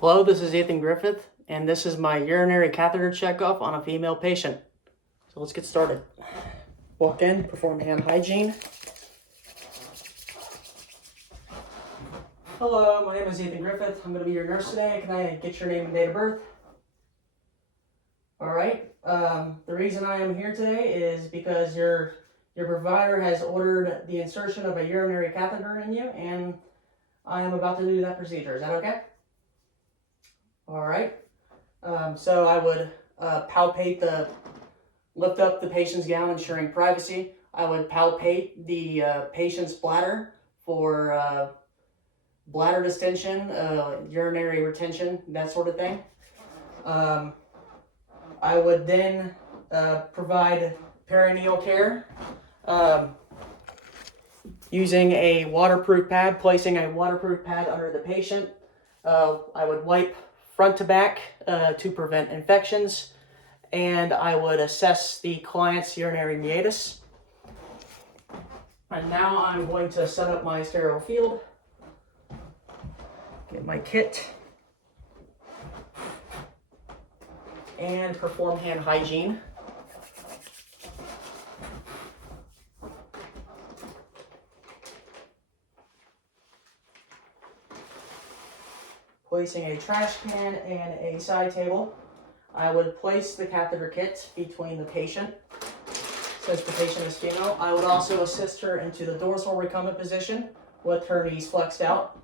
Hello, this is Ethan Griffith, and this is my urinary catheter checkup on a female patient. So let's get started. Walk in, perform hand hygiene. Hello, my name is Ethan Griffith. I'm going to be your nurse today. Can I get your name and date of birth? All right. The reason I am here today is because your provider has ordered the insertion of a urinary catheter in you, and I am about to do that procedure. Is that okay? All right. So I would lift up the patient's gown, ensuring privacy. I would palpate the patient's bladder for bladder distension, urinary retention, that sort of thing. I would then provide perineal care using a waterproof pad, placing a waterproof pad under the patient. I would wipe front to back to prevent infections, and I would assess the client's urinary meatus. And now I'm going to set up my sterile field, get my kit, and perform hand hygiene. Placing a trash can and a side table, I would place the catheter kit between the patient. Since the patient is female, I would also assist her into the dorsal recumbent position with her knees flexed out.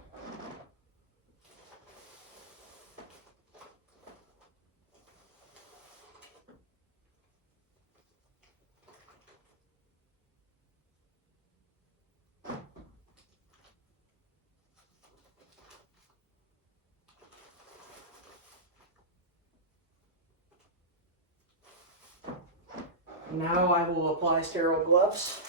Now I will apply sterile gloves.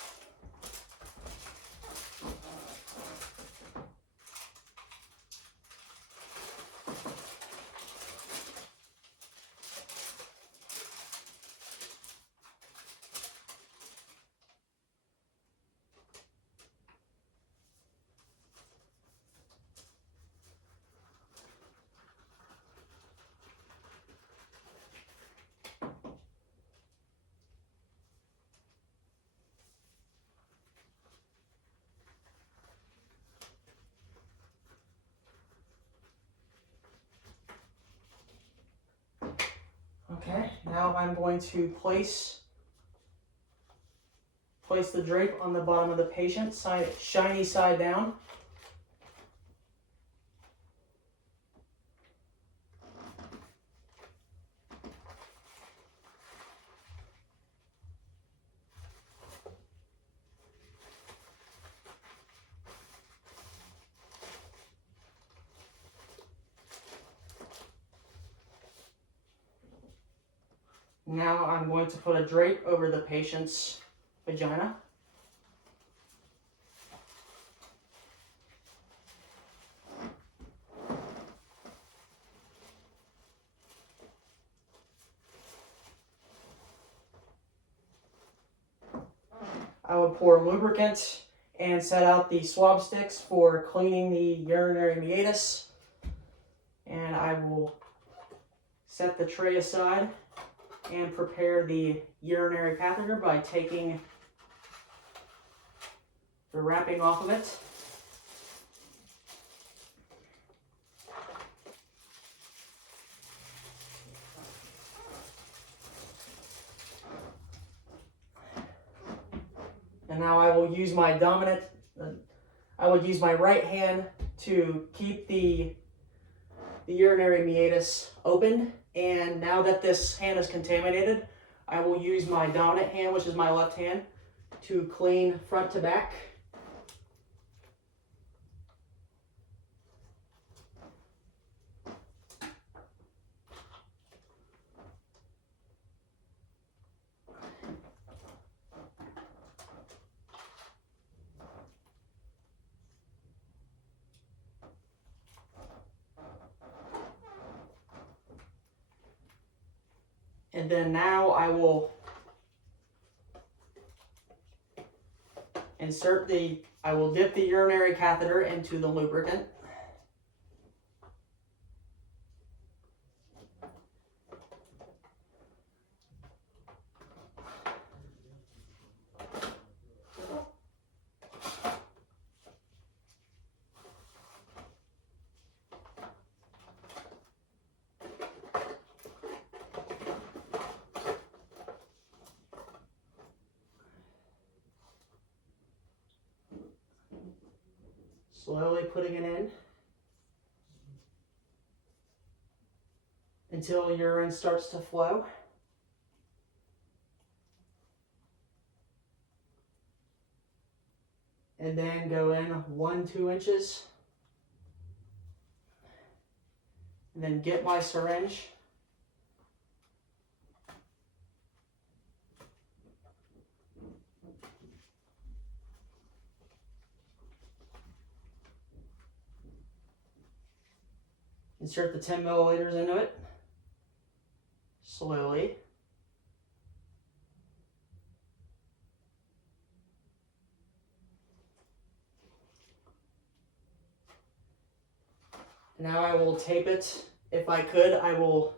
Okay, now I'm going to place the drape on the bottom of the patient, shiny side down. Now I'm going to put a drape over the patient's vagina. I would pour lubricant and set out the swab sticks for cleaning the urinary meatus. And I will set the tray aside and prepare the urinary catheter by taking the wrapping off of it. And now I will use my right hand to keep the urinary meatus open. And now that this hand is contaminated, I will use my dominant hand, which is my left hand, to clean front to back. And then now I will I will dip the urinary catheter into the lubricant. Slowly putting it in until urine starts to flow. And then go in 1-2 inches. And then get my syringe. Insert the 10 milliliters into it. Slowly. Now I will tape it. If I could, I will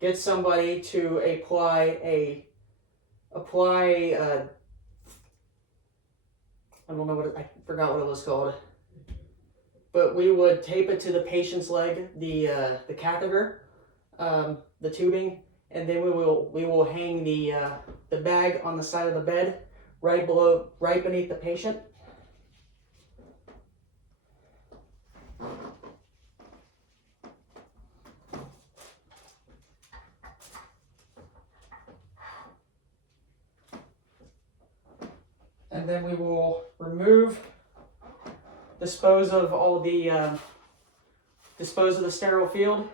get somebody to apply I don't know what I forgot what it was called. But we would tape it to the patient's leg, the catheter, the tubing, and then we will hang the bag on the side of the bed, right beneath the patient. And then we will dispose of the sterile field.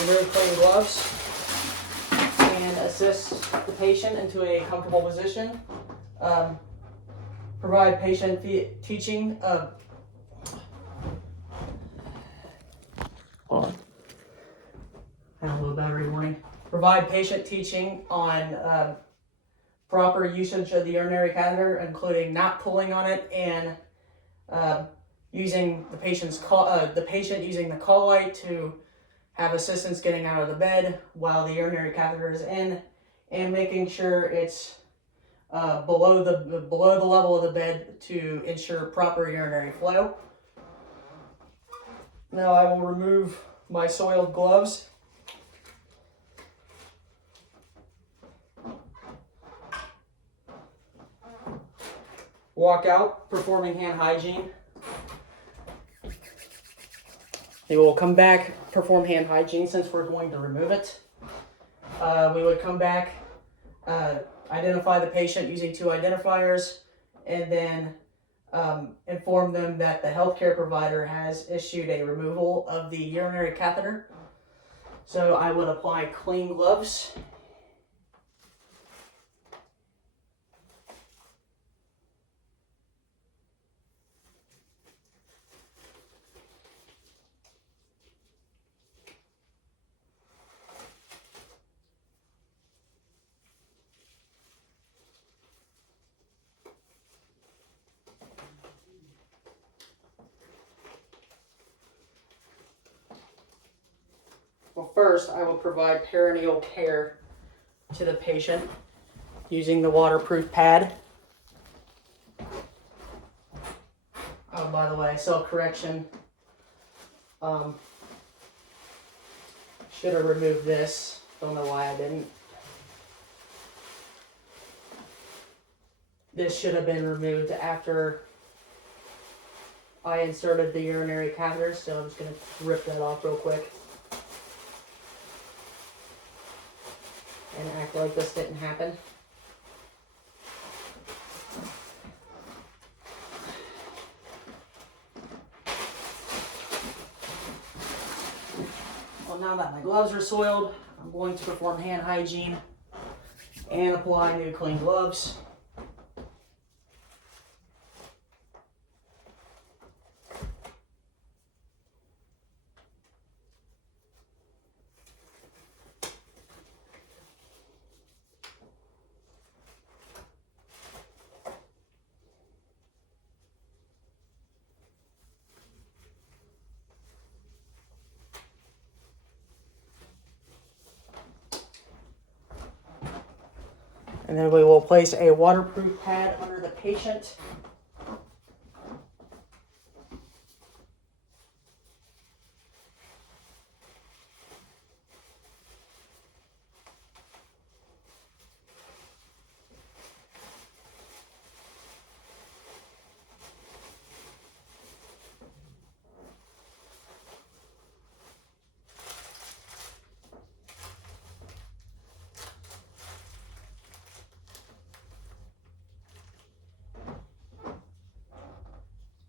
Remove clean gloves and assist the patient into a comfortable position. Provide patient teaching. Hold on. I have a little battery warning. Provide patient teaching on proper usage of the urinary catheter, including not pulling on it and using the patient using the call light to have assistance getting out of the bed while the urinary catheter is in, and making sure it's below the level of the bed to ensure proper urinary flow. Now I will remove my soiled gloves. Walk out, performing hand hygiene. We will come back, perform hand hygiene since we're going to remove it. We would come back, identify the patient using 2 identifiers, and then inform them that the healthcare provider has issued a removal of the urinary catheter. So I would apply clean gloves. Well, first, I will provide perineal care to the patient using the waterproof pad. Oh, by the way, self-correction. Should have removed this. Don't know why I didn't. This should have been removed after I inserted the urinary catheter, so I'm just going to rip that off real quick. And act like this didn't happen. Well, now that my gloves are soiled, I'm going to perform hand hygiene and apply new clean gloves. And then we will place a waterproof pad under the patient.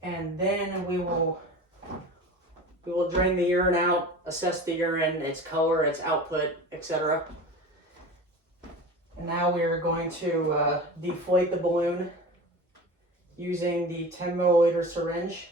And then we will drain the urine out, assess the urine, its color, its output, etc. And now we are going to deflate the balloon using the 10 milliliter syringe.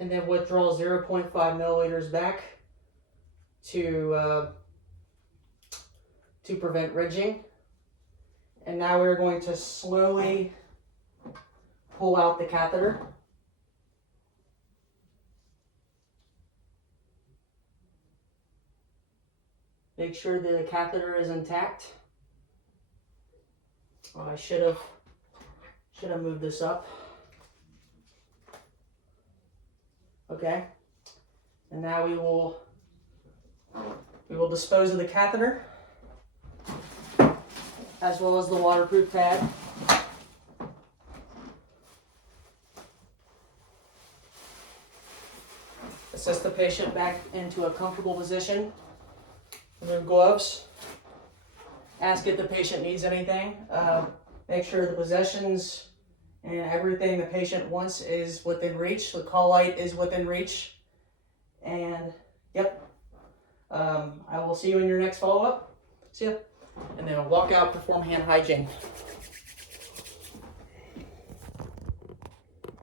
And then withdraw 0.5 milliliters back to prevent ridging. And now we're going to slowly pull out the catheter. Make sure that the catheter is intact. Oh, I should have moved this up. Okay. And now we will dispose of the catheter as well as the waterproof pad. Assess the patient back into a comfortable position. Remove gloves. Ask if the patient needs anything. Make sure the possessions and everything the patient wants is within reach. The call light is within reach. And yep, I will see you in your next follow-up. See ya. And then walk out, perform hand hygiene.